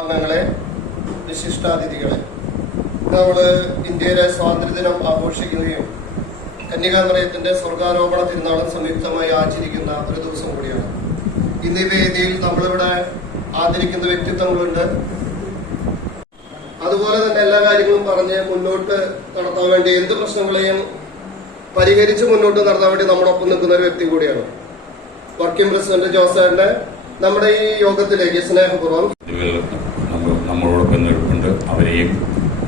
അംഗങ്ങളെ, വിശിഷ്ടാതിഥികളെ, നമ്മള് ഇന്ത്യയിലെ സ്വാതന്ത്ര്യദിനം ആഘോഷിക്കുകയും കന്യകാമറിയത്തിന്റെ സ്വർഗാരോപണ തിരുനാളും സംയുക്തമായി ആചരിക്കുന്ന ഒരു ദിവസം കൂടിയാണ്. ഇന്ന് ഈ വേദിയിൽ നമ്മളിവിടെ ആദരിക്കുന്ന വ്യക്തിത്വങ്ങളുണ്ട്. അതുപോലെ തന്നെ എല്ലാ കാര്യങ്ങളും പറഞ്ഞ് മുന്നോട്ട് നടത്താൻ വേണ്ടി എന്ത് പ്രശ്നങ്ങളെയും പരിഹരിച്ച് മുന്നോട്ട് നടത്താൻ വേണ്ടി നമ്മോടൊപ്പം നിൽക്കുന്ന ഒരു വ്യക്തി കൂടിയാണ് വർക്കിംഗ് പ്രസിഡന്റ് ജോസേട്ടന്റെ നമ്മുടെ ഈ യോഗത്തിലേക്ക് സ്നേഹപൂർവ്വം നമ്മളോടൊപ്പം നിൽപ്പുണ്ട്. അവരെയും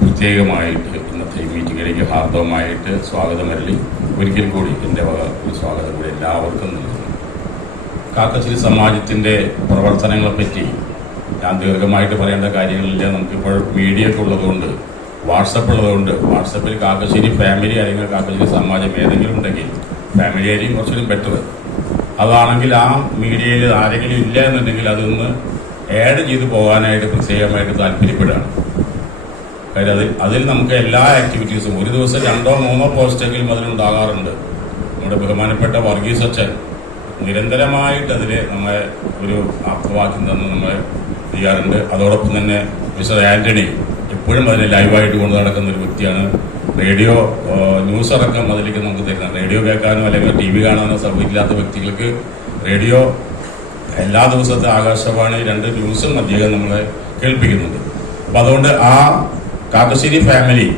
പ്രത്യേകമായിട്ട് ഇന്നത്തെ ഈ മീറ്റിംഗിലേക്ക് ഹാർദവമായിട്ട് സ്വാഗതം അരളി ഒരിക്കൽ കൂടി എൻ്റെ വക ഒരു സ്വാഗതം കൂടി എല്ലാവർക്കും നൽകുന്നു. കാക്കശ്ശേരി സമാജത്തിൻ്റെ പ്രവർത്തനങ്ങളെപ്പറ്റി ഞാൻ ദീർഘമായിട്ട് പറയേണ്ട കാര്യങ്ങളില്ല. നമുക്കിപ്പോൾ മീഡിയ ഒക്കെ ഉള്ളതുകൊണ്ട്, വാട്സപ്പ് ഉള്ളതുകൊണ്ട്, വാട്സപ്പിൽ കാക്കശ്ശേരി ഫാമിലി അല്ലെങ്കിൽ കാക്കശ്ശേരി സമാജം ഏതെങ്കിലും ഉണ്ടെങ്കിൽ ഫാമിലി ആയിരിക്കും കുറച്ചുകൂടി ബെറ്റർ. അതാണെങ്കിൽ ആ മീഡിയയിൽ ആരെങ്കിലും ഇല്ല എന്നുണ്ടെങ്കിൽ അതൊന്ന് ആഡ് ചെയ്ത് പോകാനായിട്ട് പ്രത്യേകമായിട്ട് താല്പര്യപ്പെടുകയാണ്. കാര്യം അതിൽ നമുക്ക് എല്ലാ ആക്ടിവിറ്റീസും ഒരു ദിവസം 2-3 പോസ്റ്റെങ്കിലും അതിലുണ്ടാകാറുണ്ട്. നമ്മുടെ ബഹുമാനപ്പെട്ട വർഗീസ് അച്ഛൻ നിരന്തരമായിട്ട് അതിൽ നമ്മളെ ഒരു ആപ്തവാക്യം തന്ന് നമ്മളെ ചെയ്യാറുണ്ട്. അതോടൊപ്പം തന്നെ മിസ്റ്റർ ആന്റണി എപ്പോഴും അതിനെ ലൈവായിട്ട് കൊണ്ടു നടക്കുന്ന ഒരു വ്യക്തിയാണ്. റേഡിയോ ന്യൂസ് അടക്കം അതിലേക്ക് നമുക്ക് തരുന്നത്. റേഡിയോ കേൾക്കാനോ അല്ലെങ്കിൽ TV കാണാനോ സൗകര്യമില്ലാത്ത വ്യക്തികൾക്ക് റേഡിയോ എല്ലാ ദിവസത്തെ ആകാശവാണി 2 ന്യൂസും അദ്ദേഹം നമ്മളെ കേൾപ്പിക്കുന്നുണ്ട്. അപ്പം അതുകൊണ്ട് ആ കാക്കശ്ശേരി ഫാമിലി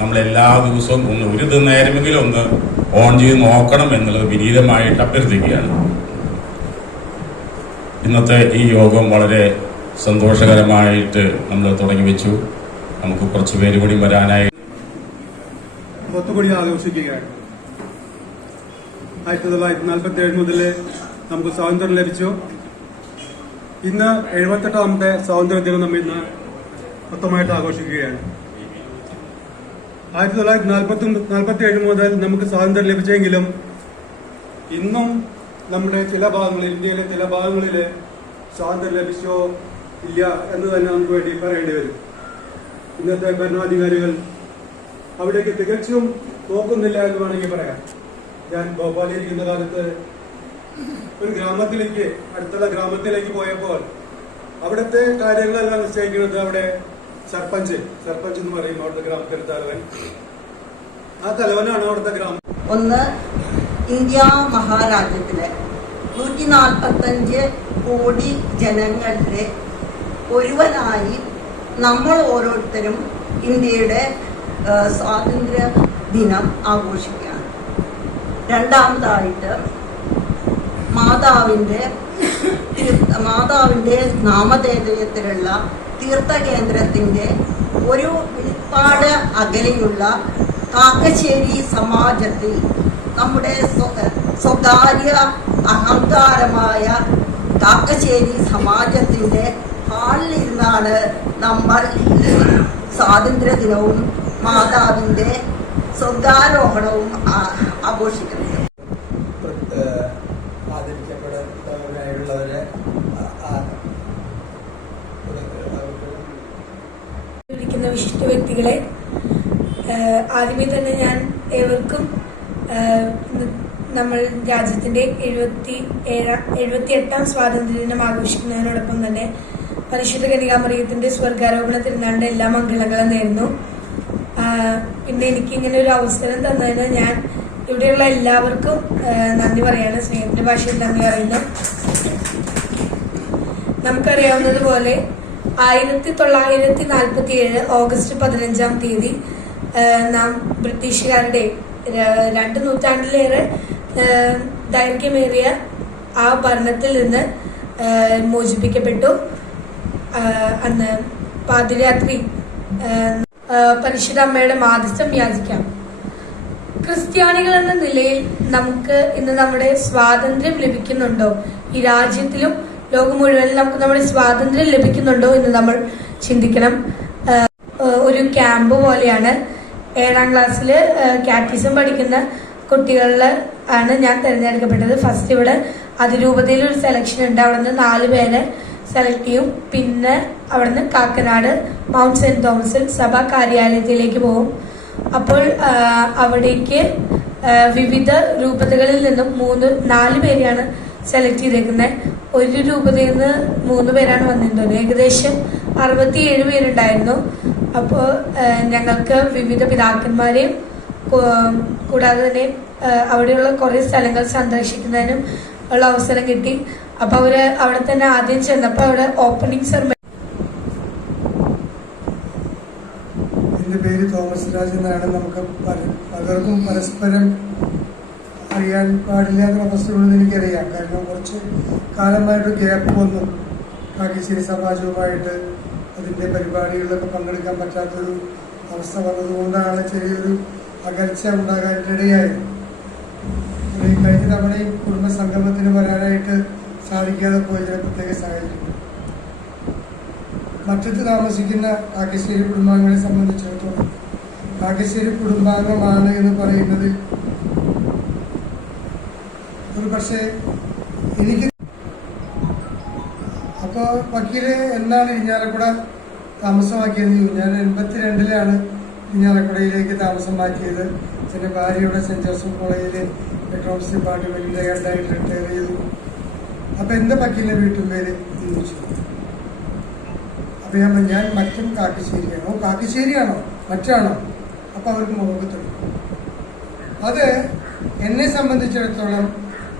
നമ്മളെല്ലാ ദിവസവും ഒരു നേരമെങ്കിലും ഒന്ന് ഓൺ ചെയ്ത് നോക്കണം എന്നുള്ളത് വിനീതമായിട്ട് അഭ്യർത്ഥിക്കുകയാണ്. ഇന്നത്തെ ഈ യോഗം വളരെ സന്തോഷകരമായിട്ട് നമ്മൾ തുടങ്ങി വെച്ചു. നമുക്ക് കുറച്ച് പേര് കൂടി വരാനായി ഒത്തുകൂടി ആഘോഷിക്കുകയാണ്. 1947 മുതൽ നമുക്ക് സ്വാതന്ത്ര്യം ലഭിച്ചു. ഇന്ന് 78ാമത്തെ സ്വാതന്ത്ര്യ ദിനം നമ്മൾ ഇന്ന് മൊത്തമായിട്ട് ആഘോഷിക്കുകയാണ്. 1947 മുതൽ നമുക്ക് സ്വാതന്ത്ര്യം ലഭിച്ചെങ്കിലും ഇന്നും നമ്മുടെ ചില ഭാഗങ്ങളിൽ, ഇന്ത്യയിലെ ചില ഭാഗങ്ങളിൽ സ്വാതന്ത്ര്യം ലഭിച്ചോ ഇല്ല എന്ന് തന്നെ നമുക്ക് വേണ്ടി പറയേണ്ടി വരും. ഇന്നത്തെ ഭരണാധികാരികൾ അവിടേക്ക് തികച്ചും നോക്കുന്നില്ല എന്ന് വേണമെങ്കിൽ പറയാം. ഞാൻ ഭോപ്പാലിരിക്കുന്ന കാലത്ത് ഒരു ഗ്രാമത്തിലേക്ക്, അടുത്തുള്ള ഗ്രാമത്തിലേക്ക് പോയപ്പോൾ അവിടുത്തെ കാര്യങ്ങളെല്ലാം നിശ്ചയിക്കുന്നത് അവിടെ സർപഞ്ച് എന്ന് പറയും, അവിടുത്തെ ഗ്രാമത്തിലെ തലവൻ. ആ തലവനാണ് അവിടുത്തെ ഗ്രാമം. ഒന്ന്, ഇന്ത്യ മഹാരാജ്യത്തിലെ 145 കോടി ജനങ്ങളുടെ ഒരുവനായി നമ്മൾ ഓരോരുത്തരും ഇന്ത്യയുടെ സ്വാതന്ത്ര്യ ദിനം ആഘോഷിക്കുകയാണ്. രണ്ടാമതായിട്ട് മാതാവിന്റെ നാമധേയത്തിലുള്ള തീർത്ഥകേന്ദ്രത്തിന്റെ ഒരു വിളിപ്പാട് അകലെയുള്ള കാക്കശ്ശേരി സമാജത്തിൽ നമ്മുടെ സ്വകാര്യ അഹങ്കാരമായ കാക്കശ്ശേരി സമാജത്തിന്റെ ഹാളിലിരുന്നാണ് നമ്മൾ സ്വാതന്ത്ര്യ ദിനവും മാതാവിന്റെ സ്വർഗാരോഹണവും ആഘോഷിക്കുന്നത്. വിശിഷ്ട വ്യക്തികളെ, ആദ്യമേ തന്നെ ഞാൻ ഏവർക്കും നമ്മൾ രാജ്യത്തിന്റെ 78ാം സ്വാതന്ത്ര്യ ദിനം ആഘോഷിക്കുന്നതിനോടൊപ്പം തന്നെ പരിശുദ്ധ കന്യകാമറിയത്തിന്റെ സ്വർഗാരോപണ തിരുനാളിന്റെ എല്ലാ മംഗളങ്ങളും നേരുന്നു. പിന്നെ എനിക്ക് ഇങ്ങനെ ഒരു അവസരം തന്നതിന് ഞാൻ ഇവിടെയുള്ള എല്ലാവർക്കും നന്ദി പറയാണ്. സ്നേഹത്തിന്റെ ഭാഷയിൽ നന്ദി പറയുന്നു. നമുക്കറിയാവുന്നതുപോലെ 1947 ഓഗസ്റ്റ് 15-ാം തീയതി നാം ബ്രിട്ടീഷുകാരുടെ 2 നൂറ്റാണ്ടിലേറെ ദൈർഘ്യമേറിയ ആ ഭരണത്തിൽ നിന്ന് മോചിപ്പിക്കപ്പെട്ടു. അന്ന് പാതിരാത്രി പരിശുദ്ധ അമ്മയുടെ മാധ്യസ്ഥം യാചിക്കാം. ക്രിസ്ത്യാനികൾ എന്ന നിലയിൽ നമുക്ക് ഇന്ന് നമ്മുടെ സ്വാതന്ത്ര്യം ലഭിക്കുന്നുണ്ടോ? ഈ രാജ്യത്തിലും ലോകം മുഴുവനും നമുക്ക് നമ്മുടെ സ്വാതന്ത്ര്യം ലഭിക്കുന്നുണ്ടോ എന്ന് നമ്മൾ ചിന്തിക്കണം. ഒരു ക്യാമ്പ് പോലെയാണ്. 7ാം ക്ലാസ്സിൽ കാറ്റിസം പഠിക്കുന്ന കുട്ടികളിൽ ആണ് ഞാൻ തിരഞ്ഞെടുക്കപ്പെട്ടത്. ഫസ്റ്റ് ഇവിടെ അതിരൂപതയിൽ ഒരു സെലക്ഷൻ ഉണ്ട്. അവിടെ നിന്ന് 4 പേരെ സെലക്ട് ചെയ്യും. പിന്നെ അവിടുന്ന് കാക്കനാട് മൗണ്ട് സെന്റ് തോമസിൽ സഭാ കാര്യാലയത്തിലേക്ക് പോകും. അപ്പോൾ അവിടേക്ക് വിവിധ രൂപതകളിൽ നിന്നും 4 പേരെയാണ് സെലക്ട് ചെയ്തേക്കുന്നത്. ഒരു രൂപതയിൽ നിന്ന് 3 പേരാണ് വന്നിരുന്നത്. ഏകദേശം 67 പേരുണ്ടായിരുന്നു. അപ്പോൾ ഞങ്ങൾക്ക് വിവിധ പിതാക്കന്മാരെയും കൂടാതെ തന്നെ അവിടെയുള്ള കുറേ സ്ഥലങ്ങൾ സന്ദർശിക്കുന്നതിനും ഉള്ള അവസരം കിട്ടി. അപ്പോൾ അവിടെ തന്നെ ആദ്യം ചെന്നപ്പോൾ അവിടെ ഓപ്പണിംഗ് സെറമണി. എൻ്റെ പേര് തോമസ് രാജ് എന്നാണ്. നമുക്ക് പലർക്കും പരസ്പരം അറിയാൻ പാടില്ലാത്ത അവസ്ഥകളൊന്നും എനിക്കറിയാം. കാരണം കുറച്ച് കാലമായിട്ട് ഗ്യാപ്പ് വന്നു. കാക്കശ്ശേരി സമാജവുമായിട്ട് അതിൻ്റെ പരിപാടികളിലൊക്കെ പങ്കെടുക്കാൻ പറ്റാത്തൊരു അവസ്ഥ വന്നതുകൊണ്ടാണ് ചെറിയൊരു അകൽച്ച ഉണ്ടാകാനിടയായത്. കഴിഞ്ഞ തവണയും കുടുംബ സംഗമത്തിന് വരാനായിട്ട് സാധിക്കാതെ പോയ ചില പ്രത്യേക സാഹചര്യം. മറ്റത്ത് താമസിക്കുന്ന കാക്കശ്ശേരി കുടുംബാംഗങ്ങളെ സംബന്ധിച്ചിടത്തോളം കാക്കശ്ശേരി കുടുംബാംഗമാണ് എന്ന് പറയുന്നത് ഒരു പക്ഷേ എനിക്ക്. അപ്പോൾ വക്കീല് എന്നാണ് ഇരിഞ്ഞാലക്കുട താമസമാക്കിയത്? ഞാൻ 82-ലാണ് ഇരിഞ്ഞാലക്കുടയിലേക്ക് താമസം മാറ്റിയത്. എൻ്റെ ഭാര്യയുടെ സെൻറ് ജോസഫ് കോളേജിൽ എക്കണോമിക്സ് ഡിപ്പാർട്ട്മെൻറ്റിൻ്റെ ഹെഡായിട്ട് റിട്ടയർ ചെയ്തു. അപ്പോൾ എൻ്റെ വക്കീലിൻ്റെ വീട്ടും പേര് ചോദിച്ചു. അപ്പോൾ ഞാൻ മറ്റും കാക്കശ്ശേരിയാണോ? കാക്കശ്ശേരിയാണോ മറ്റാണോ? അപ്പോൾ അവർക്ക് മുഖത്തുണ്ട്. അത് എന്നെ സംബന്ധിച്ചിടത്തോളം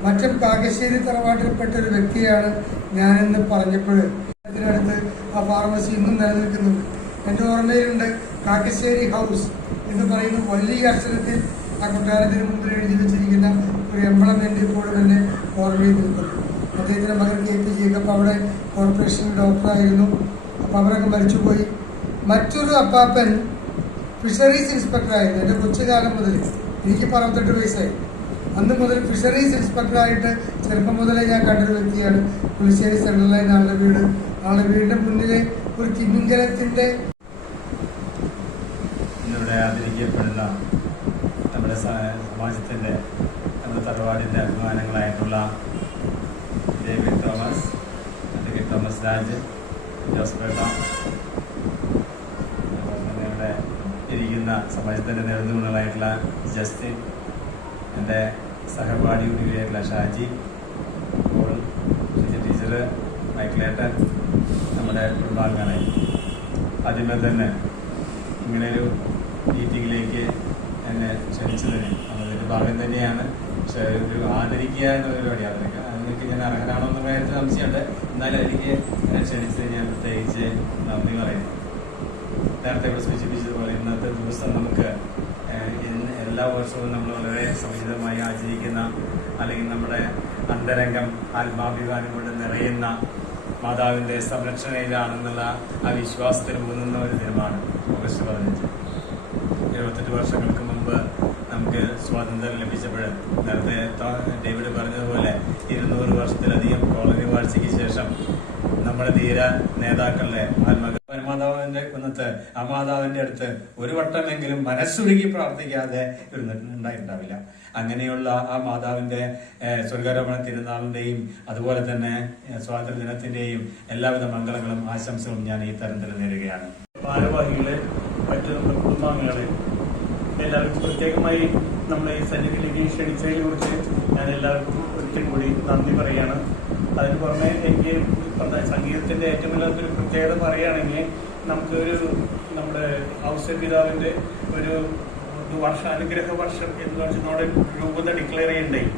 മറ്റും കാക്കശ്ശേരി തറവാട്ടിൽപ്പെട്ട ഒരു വ്യക്തിയാണ് ഞാനെന്ന് പറഞ്ഞപ്പോൾ അതിനടുത്ത് ആ ഫാർമസി ഇന്നും നിലനിൽക്കുന്നുണ്ട്. എൻ്റെ ഓർമ്മയിലുണ്ട് കാക്കശ്ശേരി ഹൗസ് എന്ന് പറയുന്ന വലിയ അക്ഷരത്തിൽ ആ കൊട്ടാരത്തിന് മുമ്പിൽ എഴുതി വെച്ചിരിക്കുന്ന ഒരു എംബ്ലം എൻ്റെ ഇപ്പോഴും എൻ്റെ ഓർമ്മയിൽ നിൽക്കുന്നു. അദ്ദേഹത്തിൻ്റെ മകൻ KP ജേക്കബ് അവിടെ കോർപ്പറേഷൻ ഡോക്ടറായിരുന്നു. അപ്പോൾ അവരൊക്കെ മരിച്ചുപോയി. മറ്റൊരു അപ്പാപ്പൻ ഫിഷറീസ് ഇൻസ്പെക്ടറായിരുന്നു. എൻ്റെ കൊച്ചുകാലം മുതൽ, എനിക്ക് 68 വയസ്സായി. അന്ന് മുതൽ ഫിഷറീസ് ഇൻസ്പെക്ടറായിട്ട് ചെറുപ്പം മുതലേ ഞാൻ കണ്ടൊരു വ്യക്തിയാണ്. പുളിശ്ശേരി സെൻട്രലായി ആളുടെ വീട്. ആളുടെ വീടിൻ്റെ മുന്നിലെ ഒരു തിമിംഗലത്തിൻ്റെ ഇന്നിവിടെ ആദരിക്കപ്പെടുന്ന നമ്മുടെ സമാജത്തിൻ്റെ, നമ്മുടെ തറവാടിൻ്റെ അഭിമാനങ്ങളായിട്ടുള്ള David Thomas, advocate Thomas Raj, ജോസഫേട്ട, ഇവിടെ ഇരിക്കുന്ന സമാജത്തിൻ്റെ നേതൃത്വങ്ങളായിട്ടുള്ള ജസ്റ്റിൻ, എൻ്റെ സഹപാഠി കൂടിയായിട്ടുള്ള ഷാജി, പോൾ, ടീച്ചർ, മൈക്കിളേട്ടൻ, നമ്മുടെ കുടുംബാംഗങ്ങളെ, ആദ്യമേ തന്നെ ഇങ്ങനെയൊരു മീറ്റിങ്ങിലേക്ക് എന്നെ ക്ഷണിച്ചതിന് നമ്മളതിൻ്റെ ഭാഗം തന്നെയാണ്. പക്ഷേ ഒരു ആദരിക്കുക എന്ന പരിപാടി, അതിനൊക്കെ ഞാൻ അർഹനാണോ എന്ന കാര്യത്തിൽ സംശയമുണ്ട്. എന്നാലും എനിക്ക് എന്നെ ക്ഷണിച്ചത് ഞാൻ പ്രത്യേകിച്ച് നന്ദി പറയുന്നു. നേരത്തെ ഇവിടെ സൂചിപ്പിച്ചതുപോലെ ഇന്നത്തെ ദിവസം നമുക്ക് എല്ലാ വർഷവും നമ്മൾ വളരെ സമുചിതമായി ആചരിക്കുന്ന, അല്ലെങ്കിൽ നമ്മുടെ അന്തരംഗം ആത്മാഭിമാനം കൊണ്ട് നിറയുന്ന മാതാവിൻ്റെ സംരക്ഷണയിലാണെന്നുള്ള ആ വിശ്വാസത്തിൽ ഊന്നുന്ന ഒരു ദിനമാണ് ഓഗസ്റ്റ് 15. 78 വർഷങ്ങൾക്ക് മുമ്പ് നമുക്ക് സ്വാതന്ത്ര്യം ലഭിച്ചപ്പോൾ, നേരത്തെ ഡേവിഡ് പറഞ്ഞതുപോലെ 200 വർഷത്തിലധികം കോളനി വാഴ്ചയ്ക്ക് ശേഷം നമ്മുടെ ധീര നേതാക്കളുടെ പരമാതാവിന്റെ കുന്നത്ത് ആ മാതാവിന്റെ അടുത്ത് ഒരു വട്ടമെങ്കിലും മനസ്സുരുകി പ്രാർത്ഥിക്കാതെ ഒരു ഉണ്ടായിട്ടുണ്ടാവില്ല. അങ്ങനെയുള്ള ആ മാതാവിന്റെ സ്വർഗാരോപണ തിരുനാളിന്റെയും അതുപോലെ തന്നെ സ്വാതന്ത്ര്യ ദിനത്തിന്റെയും എല്ലാവിധ മംഗളങ്ങളും ആശംസകളും ഞാൻ ഈ തരത്തിൽ നേരുകയാണ്. ഭാരവാഹികളെ, മറ്റു നമ്മുടെ കുടുംബാംഗങ്ങളെ എല്ലാവർക്കും പ്രത്യേകമായി നമ്മളെ ഈ സന്നിധിയിലേക്ക് ക്ഷണിച്ചതിനെ കുറിച്ച് ഞാൻ എല്ലാവർക്കും ഒരിക്കൽ കൂടി നന്ദി പറയുകയാണ്. അതിന് പുറമെ എനിക്ക് സംഗീതത്തിന്റെ ഏറ്റവും വലിയൊരു പ്രത്യേകത പറയുകയാണെങ്കിൽ, നമ്മുടെ ഔസേപിതാവിന്റെ ഒരു അനുഗ്രഹ വർഷം എന്ന് വെച്ചാൽ രൂപത ഡിക്ലെയർ ചെയ്യണ്ടായി.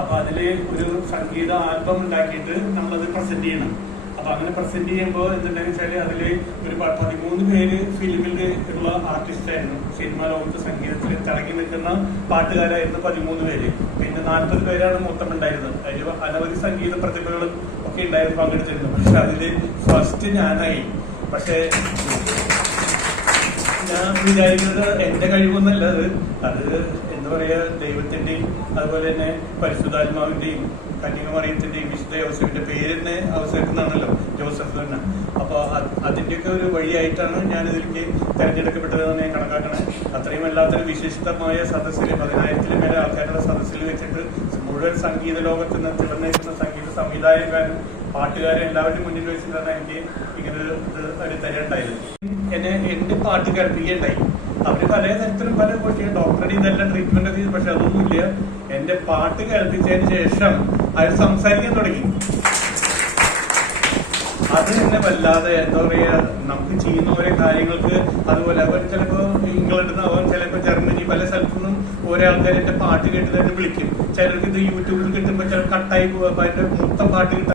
അപ്പൊ അതില് ഒരു സംഗീത ആൽബം ഉണ്ടാക്കിയിട്ട് നമ്മളത് പ്രസന്റ് ചെയ്യണം. അപ്പൊ അങ്ങനെ പ്രസന്റ് ചെയ്യുമ്പോൾ എന്തുണ്ടെന്ന് വെച്ചാല് അതില് ഒരു 13 പേര് ഫിലിമിൽ ഉള്ള ആർട്ടിസ്റ്റ് ആയിരുന്നു. സിനിമ ലോകത്ത് സംഗീതത്തിൽ തിളങ്ങി നിൽക്കുന്ന പാട്ടുകാരായിരുന്നു 13 പേര്. പിന്നെ 40 പേരാണ് മൊത്തം ഉണ്ടായിരുന്നത്. അതിൽ അനവധി സംഗീത പ്രതിഭകളും ഒക്കെ ഉണ്ടായിരുന്നു, പങ്കെടുത്തിരുന്നു. പക്ഷെ അതില് ഫസ്റ്റ് ഞാനായി. പക്ഷെ ഞാൻ വിചാരിക്കുന്നത് എന്റെ കഴിവൊന്നല്ല അത് എന്താ പറയാ, ദൈവത്തിന്റെയും അതുപോലെ തന്നെ പരിശുദ്ധാത്മാവിന്റെയും കന്യകമറിയത്തിന്റെയും വിശുദ്ധ യോസഫിന്റെ പേര് തന്നെ അവസരത്തിനാണല്ലോ ജോസഫ് തന്നെ. അപ്പൊ അതിന്റെയൊക്കെ ഒരു വഴിയായിട്ടാണ് ഞാൻ ഇതിലേക്ക് തെരഞ്ഞെടുക്കപ്പെട്ടതെന്ന് ഞാൻ കണക്കാക്കണേ. അത്രയും വല്ലാത്തൊരു വിശിഷ്ടമായ സദസ്സിൽ 10,000-ൽ മേലെ ആൾക്കാരുടെ സദസ്സിൽ വെച്ചിട്ട് മുഴുവൻ സംഗീത ലോകത്ത് നിന്ന് തിളങ്ങുന്ന സംഗീത സംവിധായകരും പാട്ടുകാരും എല്ലാവരുടെയും മുന്നിൽ വെച്ചിട്ടാണ് എനിക്ക് ഇങ്ങനെ ഒരു തരണ്ടായത്. എന്റെ പാട്ട് കേൾപ്പിക്കുകയുണ്ടായി. അവര് പല തരത്തിലും പല പക്ഷേ ഡോക്ടറുടെ ഇതെല്ലാം ട്രീറ്റ്മെന്റ് ഒക്കെ ചെയ്തു. പക്ഷെ അതൊന്നുമില്ല. എന്റെ പാട്ട് കേൾപ്പിച്ചതിന് ശേഷം അവർ സംസാരിക്കാൻ തുടങ്ങി. അത് തന്നെ വല്ലാതെ എന്താ പറയാ, നമുക്ക് ചെയ്യുന്ന ഓരോ കാര്യങ്ങൾക്ക് അതുപോലെ അവർ ചിലപ്പോൾ ഇംഗ്ലണ്ടിൽ നിന്നാവും, ചിലപ്പോൾ ജർമ്മനി, പല സ്ഥലത്തു നിന്നും ഓരോ ആൾക്കാർ എന്റെ പാട്ട് കേട്ട് തന്നെ വിളിക്കും. ചിലർക്ക് ഇത് യൂട്യൂബിൽ കിട്ടുമ്പോൾ ചില കട്ടായി പോകും, അപ്പൊ അതിന്റെ മൊത്തം പാട്ട് കിട്ടാൻ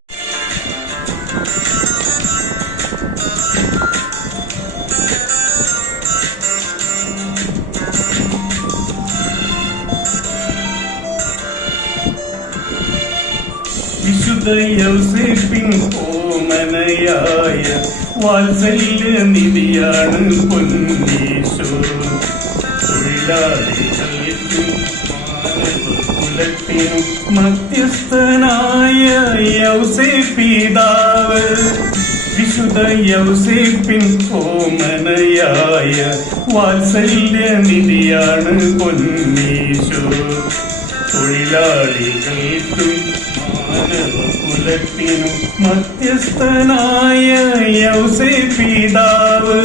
വിശുദ്ധ യൗസേപ്പിൻ ഓമനയായ വാത്സല്യ നിധിയാണ് പൊന്നീശോ. തൊഴിലാളികൾക്കും മാനവകുലത്തിനും മധ്യസ്ഥനായ യൗസേപ്പിതാവ്. വിശുദ്ധ യൗസേപ്പിൻ ഓമനയായ വാത്സല്യ നിധിയാണ് പൊന്നീശോ. തൊഴിലാളികൾക്കും മാനവകുലത്തിനും മധ്യസ്ഥനായ യൗസേപ്പിതാവ്.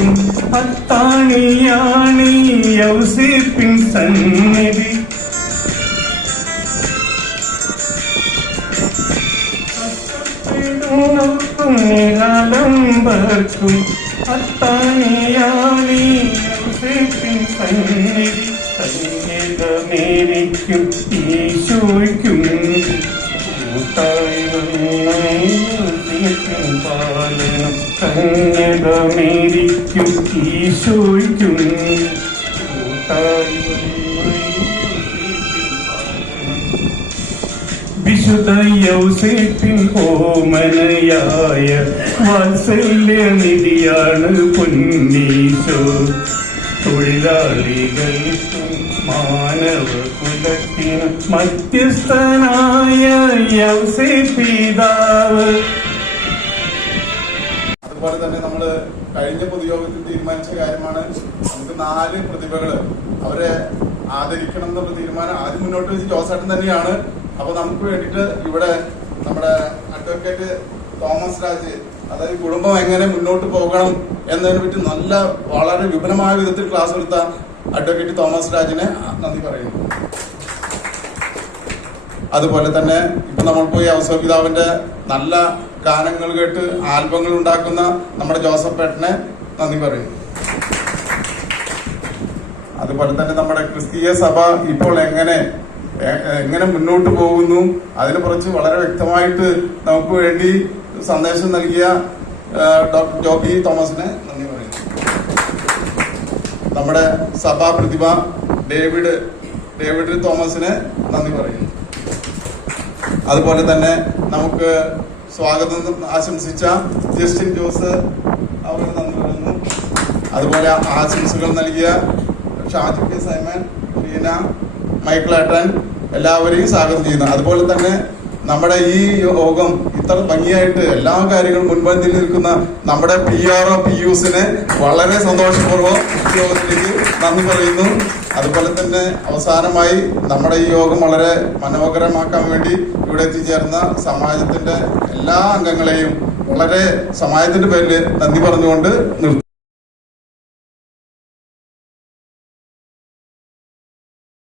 ും അത്താണിയാണ് യൗസേപ്പിൻ സന്നിധി. ും അത്താണിയാണ് യൗസേപ്പിൻ സന്നിധി. സന്നിധമേരിക്കും ഈശോയ്ക്കും പാലനം. സന്നിധമേരിക്കും ഈശോയ്ക്കും വിശുദ്ധ യൗസേപ്പിൻ ഓമനയായ വാത്സല്യ നിധിയാണ് പൊന്നീശോ. തൊഴിലാളികൾക്കും മാനവകുലത്തിനും മധ്യസ്ഥനായ യൗസേപ്പിതാവ്. അതുപോലെ തന്നെ നമ്മൾ കഴിഞ്ഞ പൊതുയോഗത്തിൽ തീരുമാനിച്ച കാര്യമാണ്, നമുക്ക് 4 പ്രതിഭകള് അവരെ ആദരിക്കണം എന്നുള്ള തീരുമാനം ആദ്യം മുന്നോട്ട് വെച്ച് ജോസേട്ടൻ തന്നെയാണ്. അപ്പൊ നമുക്ക് വേണ്ടിയിട്ട് ഇവിടെ നമ്മുടെ അഡ്വക്കേറ്റ് തോമസ് രാജ്, അതായത് കുടുംബം എങ്ങനെ മുന്നോട്ട് പോകണം എന്നതിനെ പറ്റി വളരെ വിപുലമായ വിധത്തിൽ ക്ലാസ് എടുത്ത അഡ്വക്കേറ്റ് തോമസ് രാജിനെ നന്ദി പറയുന്നു. അതുപോലെ തന്നെ ഇപ്പൊ നമ്മൾ പോയി ഔസേപ്പിതാവിന്റെ നല്ല ഗാനങ്ങൾ കേട്ട് ആൽബങ്ങൾ ഉണ്ടാക്കുന്ന നമ്മുടെ ജോസഫേട്ടനെ നന്ദി പറയുന്നു. അതുപോലെ തന്നെ നമ്മുടെ ക്രിസ്തീയ സഭ ഇപ്പോൾ എങ്ങനെ മുന്നോട്ട് പോകുന്നു അതിനെ കുറിച്ച് വളരെ വ്യക്തമായിട്ട് നമുക്ക് വേണ്ടി സന്ദേശം നൽകിയ ഡോക്ടർ ജോബി തോമസിനെ നന്ദി പറയുന്നു. നമ്മുടെ സഭാ പ്രതിഭ ഡേവിഡ് തോമസിനെ നന്ദി പറയുന്നു. അതുപോലെ തന്നെ നമുക്ക് സ്വാഗതം ആശംസിച്ച ജസ്റ്റിൻ ജോസ് അവർക്ക് നന്ദി പറയുന്നു. അതുപോലെ ആശംസകൾ നൽകിയ ഷാജി കെ സൈമൻ, റീന, മൈക്കിളേട്ടൻ എല്ലാവരെയും സ്വാഗതം ചെയ്യുന്നു. അതുപോലെ തന്നെ നമ്മുടെ ഈ യോഗം ഇത്ര ഭംഗിയായിട്ട് എല്ലാ കാര്യങ്ങളും മുൻപന്തിയിൽ നിൽക്കുന്ന നമ്മുടെ PRO PUസിനെ വളരെ സന്തോഷപൂർവ്വം യോഗത്തിലേക്ക് നന്ദി പറയുന്നു. അതുപോലെ തന്നെ അവസാനമായി നമ്മുടെ ഈ യോഗം വളരെ മനോഹരമാക്കാൻ വേണ്ടി ഇവിടെ എത്തിച്ചേർന്ന സമാജത്തിന്റെ എല്ലാ അംഗങ്ങളെയും വളരെ സമാജത്തിന്റെ പേരിൽ നന്ദി പറഞ്ഞുകൊണ്ട് നിർത്തുന്നു.